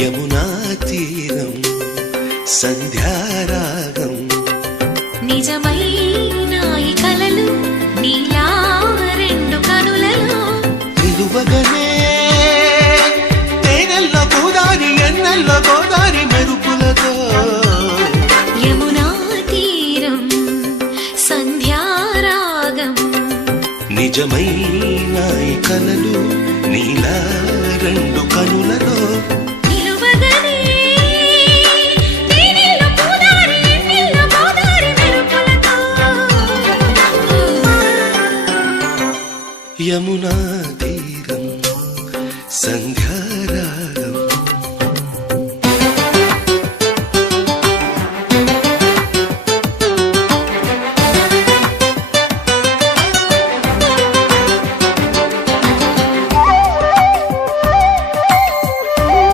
యమునా తీరం సంధ్యారాగం నిజమైన ఈ కలలు నీలా రెండు కనులలో నిలువగనే తేనెల్లో గోదారి ఎన్నెల్లో గోదారి మెరుపులతో యమునా తీరం సంధ్యారాగం నిజమైన ఈ కలలు నీలా రెండు కనులలో యమునా